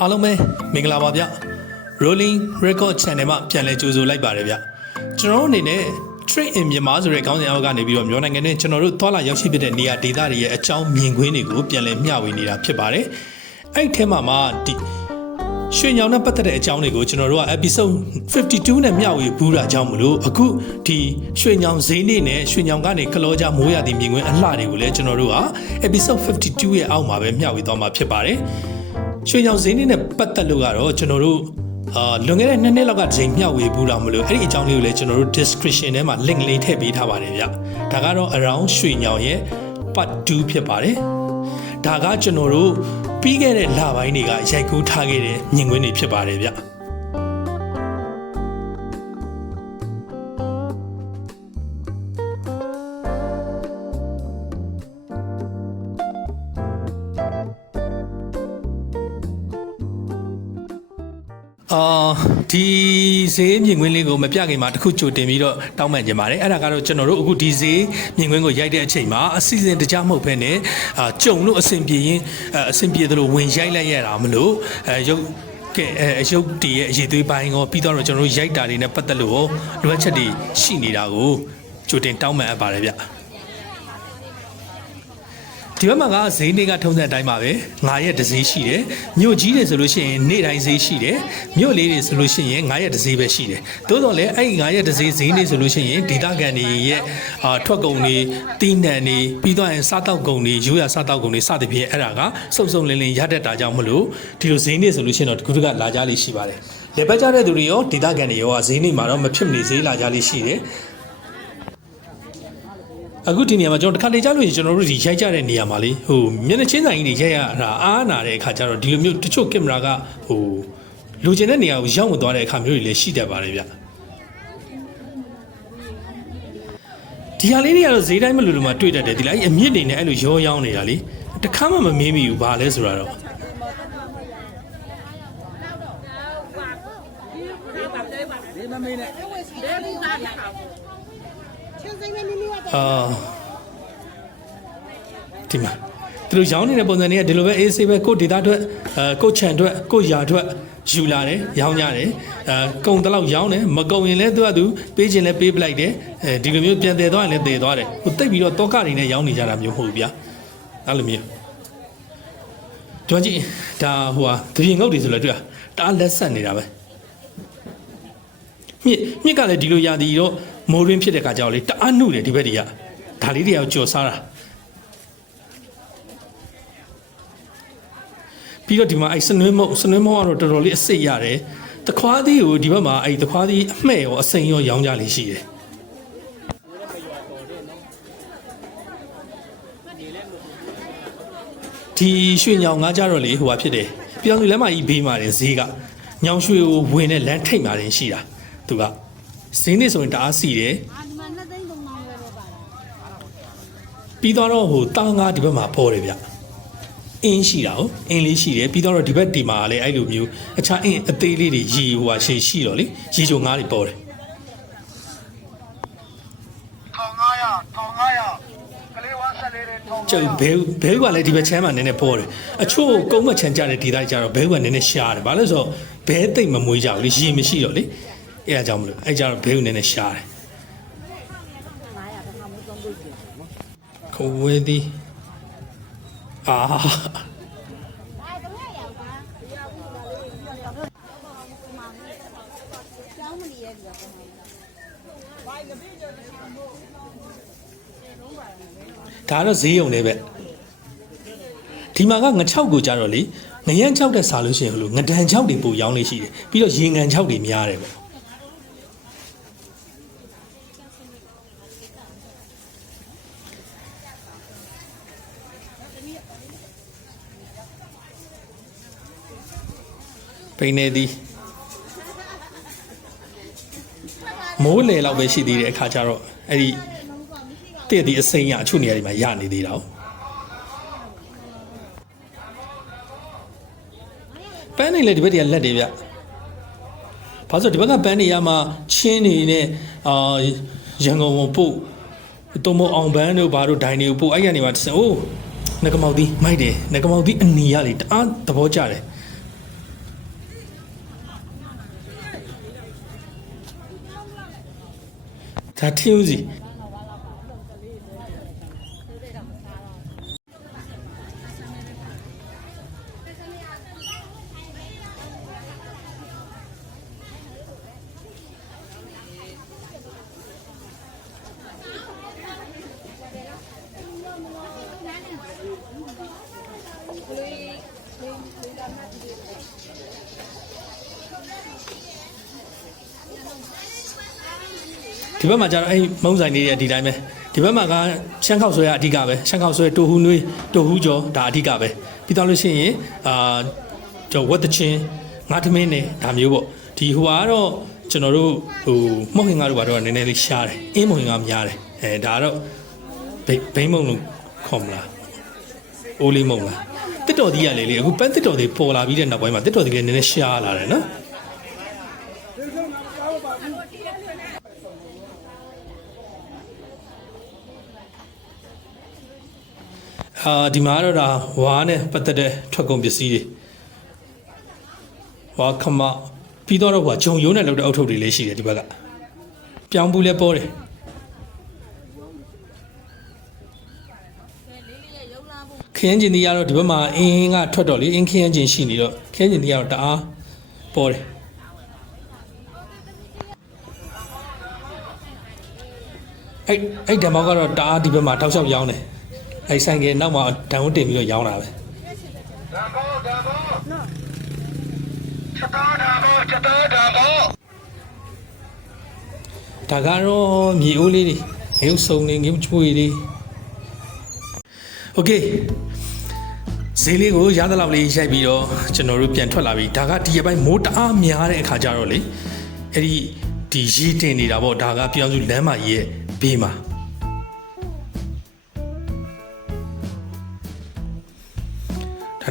အားလုံးပဲမင်္ဂလာပါဗျ Rolling Record Channel မှာပြန်လည်ကြိုဆိုလိုက်ပါတယ်ဗျကျွန်တော်တို့အနေနဲ့ Trade in မြန်မာဆိုတဲ့ခေါင်းစဉ်အောက်ကနေပြီးတော့မြန်မာနိုင်ငံနဲ့ကျွန်တော်တို့သွာလာရောက်ရှိဖြစ်တဲ့နေရာဒေသတွေရဲ့အကြောင်းမြင်ကွင်းတွေကိုပြန်လည်မျှဝေနေတာဖြစ်ပါတယ်အဲ့ဒီထဲမှာမှဒီရွှေညောင်နဲ့ပတ်သက်တဲ့အကြောင်းတွေကိုကျွန်တော်တို့က episode 52နဲ့မျှဝေဘူးတာကြောင့်မလို့အခုဒီရွှေညောင်ဈေးနေ့နဲ့ရွှေညောင်ကနေကလောကြမိုးရသည့်မြင်ကွင်းအလှတွေကိုလည်းကျွန်တော်တို့က episode 52ရဲ့အောက်မှာပဲမျှဝေသွားမှာဖြစ်ပါတယ် ရွှေညောင်ဈေးနေ့နဲ့ပတ်သက်လို့ကတော့ကျွန်တော်တို့အာလွန်ခဲ့တဲ့နှစ်နှစ်လောက်ကချိန်မျှဝေဘူးတော့မလို့အဲ့ဒီအကြောင်းလေးကိုလည်းကျွန်တော်တို့ description ထဲမှာ link လေးထည့်ပေးထားပါတယ်ဗျဒါကတော့ around ရွှေညောင်ရဲ့ part 2ဖြစ်ပါတယ်ဒါကကျွန်တော်တို့ပြီးခဲ့တဲ့လပိုင်းတွေကရိုက်ကူးထားခဲ့တဲ့မြင်ကွင်းတွေဖြစ်ပါတယ်ဗျ အာဒီဈေးမြင်ကွင်းလေးကိုမပြခင်မှာတစ်ခုကြိုတင်ပြီးတော့တောင်းပန်ကြပါတယ်အဲ့ဒါကတော့ကျွန်တော်တို့အခုဒီဈေးမြင်ကွင်းကိုရိုက်တဲ့အချိန်မှာအစီအစဉ်တကြမဟုတ်ဘဲနဲ့အာကြုံလို့အဆင်ပြေရင်အာအဆင်ပြေသလိုဝင်ရိုက်လိုက်ရတာမလို့အဲရုပ်ကဲအဲရုပ်တည်ရဲ့အရေးသွေးပိုင်းကိုပြီးတော့ကျွန်တော်တို့ရိုက်တာတွေနဲ့ပတ်သက်လို့လိုအပ်ချက်တွေရှိနေတာကိုကြိုတင်တောင်းပန်အပ်ပါတယ်ဗျ ဒီဘက်မှာကဈေးနေ့ကထုံးစံအတိုင်းပါပဲငါရက်တစ်ဈေးရှိတယ်မြို့ကြီးတွေဆိုလို့ရှိရင်နေ့တိုင်းဈေးရှိတယ်မြို့လေးတွေဆိုလို့ရှိရင်ငါရက်တစ်ဈေးပဲရှိတယ်သို့တော်လည်းအဲ့ဒီငါရက်တစ်ဈေးဈေးနေ့ဆိုလို့ရှိရင်ဒေသခံတွေရဲ့အာထွက်ကုန်တွေတီးနှံတွေပြီးတော့ရင်စားတောက်ကုန်တွေရိုးရာစားတောက်ကုန်တွေစသဖြင့်အဲ့ဒါကစုံစုံလင်းလင်းရတတ်တာကြောင့်မလို့ဒီလိုဈေးနေ့ဆိုလို့ရှိရင်တော့တကူတကလာကြလေးရှိပါတယ်လေပတ်ကြတဲ့သူတွေရောဒေသခံတွေရောကဈေးနေ့မှာတော့မဖြစ်မနေဈေးလာကြလေးရှိတယ် အခုဒီနေရာမှာကျွန်တော်တစ်ခါလေကြားလို့ရှိရင်ကျွန်တော်တို့ဒီရိုက်ကြတဲ့နေရာမှာလေဟိုမျက်နှာချင်းဆိုင်ကြီးတွေရိုက်ရတာအားနာတဲ့အခါကျတော့ဒီလိုမျိုးတချို့ကင်မရာကဟိုလိုချင်တဲ့နေရာကိုရောက်မသွားတဲ့အခါမျိုးတွေလည်းရှိတတ်ပါတယ်ဗျဒီဟာလေးတွေကတော့ဈေးတိုင်းမလို့လို့မှတွေ့တတ်တယ်ဒီလိုက်အမြင့်နေနဲ့အဲ့လိုရောရောင်းနေတာလေတခါမှမမင်းမိဘူးဘာလဲဆိုတာတော့ဒီမမေးနဲ့ အာဒီမှာသူတို့ရောင်းနေတဲ့ပုံစံတွေကဒီလိုပဲအေးဆေးပဲကိုယ့်ဒေတာအတွက်အဲကိုယ့်ခြံအတွက်ကိုယ့်ယာအတွက်ယူလာတယ်ရောင်းကြတယ်အဲကုံတလောက်ရောင်းတယ်မကုံရင်လည်းသူကသူပေးခြင်းလည်းပေးပလိုက်တယ်အဲဒီလိုမျိုးပြန်တည်သွားရင်လည်းတည်သွားတယ်ဟိုတိတ်ပြီးတော့တောကတွေနဲ့ရောင်းနေကြတာမျိုးမဟုတ်ဘူးဗျာအဲ့လိုမျိုးကျွန်တော်ကြည့်ဒါဟိုဟာတရင်ငုတ်တွေဆိုလည်းတွေ့တာတအားလက်ဆက်နေတာပဲမြစ်မြစ်ကလည်းဒီလိုရာသီတော့ မိုးရင်းဖြစ်တဲ့ခါကြောက်လေတအားနှုတ်တယ်ဒီဘက်တွေကဒါလေးတွေကကြော်စားတာပြီးတော့ဒီမှာအဲ့စနွေးမုတ်စနွေးမုတ်ကတော့တော်တော်လေးအစိတ်ရတယ်တခွားသီးကိုဒီဘက်မှာအဲ့တခွားသီးအမှဲ့ရောအစိမ်ရောရောင်းကြလေးရှိတယ်ဒီရွှေညောင်ငါကြတော့လေဟိုဟာဖြစ်တယ်ပြည်တော်စုလမ်းမကြီးဘေးမှာတင်ဈေးကညောင်ရွှေကိုဝင်တဲ့လမ်းထိပ်မှာတင်ရှိတာသူက ဈေးနေဆိုရင်တအားစီတယ်အာဒီမှာနှစ်သိန်းသုံးသောင်းပဲပဲပါတာပြီးတော့ဟိုတာငါဒီဘက်မှာပေါ်တယ်ဗျအင်းရှိတာဟုတ်အင်းလေးရှိတယ်ပြီးတော့ဒီဘက်ဒီမှာလည်းအဲ့လိုမျိုးအခြားအင်းအသေးလေးတွေရေဟိုဟာရှိရှိတော့လေရေချိုငါးတွေပေါ်တယ်1500 1500ကလေးဝါဆက်လေးတွေထောင်းကျုပ်ဘဲဘဲကလည်းဒီဘက်ချမ်းမှာနည်းနည်းပေါ်တယ်အချို့ကုန်းမချမ်းကြတဲ့ဒီတိုင်းကြတော့ဘဲကနည်းနည်းရှားတယ်ဘာလို့လဲဆိုတော့ဘဲတိတ်မမွေးကြဘူးလေရေမရှိတော့လေ အဲ့ဒါကြောင့်မလို့အဲ့ကြတော့ဘဲကနည်းနည်းရှားတယ်ခိုးဝဲသည်အာကျောင်းမနေရပြီတော့ဒါကတော့ဈေးရုံလေးပဲဒီမှာကငချောက်ကိုကြတော့လေငရမ်းချောက်တဲ့စားလို့ရှိရင်ဟိုလိုငဒန်ချောက်တွေပိုရောင်းနေရှိတယ်ပြီးတော့ရေငံချောက်တွေများတယ်ပေါ့ ပိနေသည်မိုးလေလောက်ပဲရှိသေးတဲ့အခါကျတော့အဲ့ဒီတည့်ဒီအစိမ်းရအချို့နေရာတွေမှာရနေသေးတာ哦ပန်းနေလေဒီဘက်တည်းကလက်တွေဗျ။ဘာလို့ဒီဘက်ကပန်းနေရမှာချင်းနေနဲ့အာရန်ကုန်ကိုပို့တုံမအောင်ပန်းတို့ဘာတို့ဒိုင်တွေကိုပို့အဲ့ရနေမှာတစအိုးငကမောက်သီးမိုက်တယ်ငကမောက်သီးအနီရလေတအားသဘောကျတယ် ဒါထ ဒီဘက်မှာကျတော့အဲ့မုံဆိုင်လေးရဲ့ဒီတိုင်းပဲဒီဘက်မှာကရှမ်းခောက်ဆွဲကအဓိကပဲရှမ်းခောက်ဆွဲတိုဟူနွေးတိုဟူကျော်ဒါအဓိကပဲပြီးတော့လို့ရှိရင်အာကျော်ဝတ်တချင်းငါသမင်းနဲ့ဒါမျိုးပေါ့ဒီဟိုကတော့ကျွန်တော်တို့ဟိုမုတ်ဟင်္ကားတို့ဘာတော့နည်းနည်းလေးရှားတယ်အင်းမုံဟင်္ကားများတယ်အဲဒါကတော့ဘိဘိန်းမုံလို့ခေါ်မလားအိုးလေးမုံလားတစ်တော်သီးရလေလေအခုပန်းတစ်တော်သီးပေါ်လာပြီးတဲ့နောက်ပိုင်းမှာတစ်တော်သီးလည်းနည်းနည်းရှားလာတယ်နော် အာဒီမှာတော့ဒါဝါနဲ့ပတ်သက်တဲ့ထွက်ကုန်ပစ္စည်းတွေဝါခမပြီးတော့တော့ဟိုဂျုံယိုးနဲ့လောက်တဲ့အုတ်ထုပ်တွေလေးရှိတယ်ဒီဘက်ကပြောင်းပူလဲပေါ်တယ်ခင်းကျင်ဒီကတော့ဒီဘက်မှာအင်းကထွက်တော့လေအင်းခင်းကျင်ရှိနေတော့ခင်းကျင်ဒီကတော့တအားပေါ်တယ်အဲ့အဲ့ဓမ္မကတော့တအားဒီဘက်မှာတောက်လျှောက်ရောင်းတယ် အဲ့ဆိုင်ကနောက်မှာတန်ဝတ်တင်ပြီးတော့ရောင်းတာပဲ ဓာဘောဓာဘောနော်ချက်သားဓာဘောချက်သားဓာဘော ဒါကတော့မြေအိုးလေးတွေငရုတ်စုံတွေငရုတ်ချွေတွေโอเคဈေးလေးကိုရသလောက်လေးရိုက်ပြီးတော့ကျွန်တော်တို့ပြန်ထွက်လာပြီဒါကဒီအပိုင်းမိုးတအားများတဲ့အခါကျတော့လေအဲ့ဒီဒီရေးတင်နေတာပေါ့ဒါကပြောင်းစုလမ်းမကြီးရဲ့ဘေးမှာ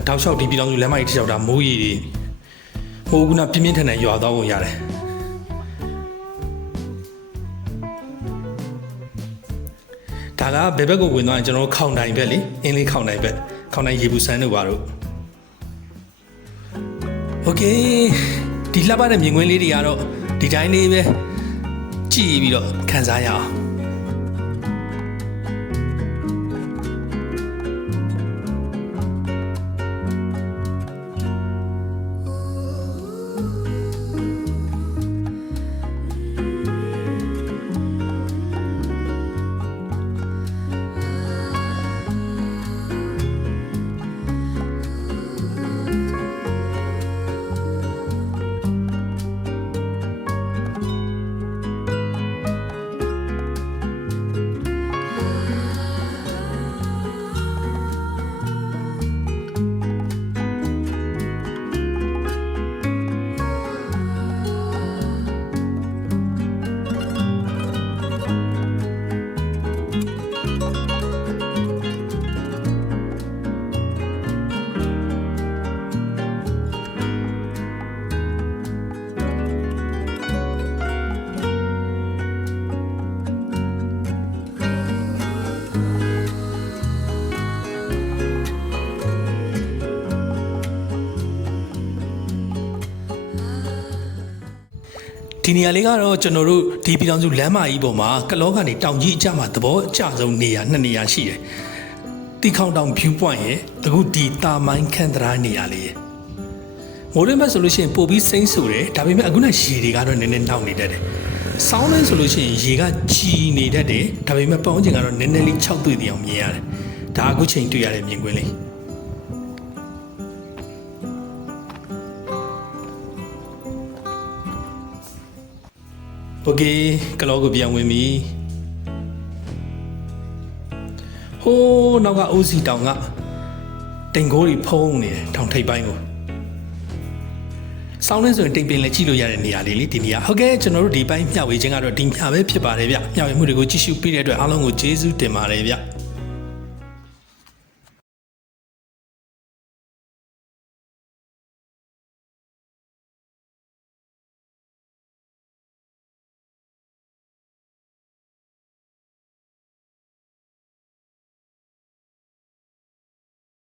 တောက်လျှောက်ဒီပြောင်းစုလမ်းမကြီးတစ်လျှောက်ဒါမိုးရီတွေမိုးကနာပြင်းပြင်းထန်ထန်ရွာသွားပုံရတယ် ဒါကဘယ်ဘက်ကိုဝင်သွားရင်ကျွန်တော်တို့ခေါင်တိုင်ဘက်လေအင်းလေးခေါင်တိုင်ဘက်ခေါင်တိုင်ရေဘူးဆန်းတို့ပါတို့โอเคဒီလှပတဲ့မြင်ကွင်းလေးတွေကတော့ဒီတိုင်းလေးပဲကြည့်ပြီးတော့ခံစားရအောင် ဒီနေရာလေးကတော့ကျွန်တော်တို့ဒီပြည်တော်စုလမ်းမကြီးပေါ်မှာကလောကနေတောင်ကြီးအကျမှာသဘောအကျဆုံးနေရာနှစ်နေရာရှိတယ်။တီခေါင်တောင် view point ရဲ့အခုဒီတာမိုင်းခန်တရာနေရာလေးရဲ့မိုးရင်းဘက်ဆိုလို့ရှိရင်ပို့ပြီးစိမ့်ဆူတယ်ဒါပေမဲ့အခုနရေတွေကတော့နည်းနည်းနှောက်နေတတ်တယ်။ဆောင်းလင်းဆိုလို့ရှိရင်ရေကကြီးနေတတ်တယ်ဒါပေမဲ့ပတ်ဝန်းကျင်ကတော့နည်းနည်းလေးခြောက်သွေ့တဲ့အောင်မြင်ရတယ်။ဒါအခုချိန်တွေ့ရတဲ့မြင်ကွင်းလေး။။ Okay ကလောကိုပြန်ဝင်ပြီ။ဟိုးနောက်ကအိုးစီတောင်ကတင်ကိုးတွေဖုံးနေတယ်ထောင်ထိပ်ပိုင်းကို။စောင်းနေဆိုရင်တိမ်ပင်လည်းကြည့်လို့ရတဲ့နေရာလေးလေဒီနေရာ။ဟုတ်ကဲ့ကျွန်တော်တို့ဒီပိုင်းမျှဝေခြင်းကတော့ဒီမျှပဲဖြစ်ပါတယ်ဗျ။မျှဝေမှုတွေကိုကြည့်ရှုပေးတဲ့အတွက်အားလုံးကိုကျေးဇူးတင်ပါတယ်ဗျ။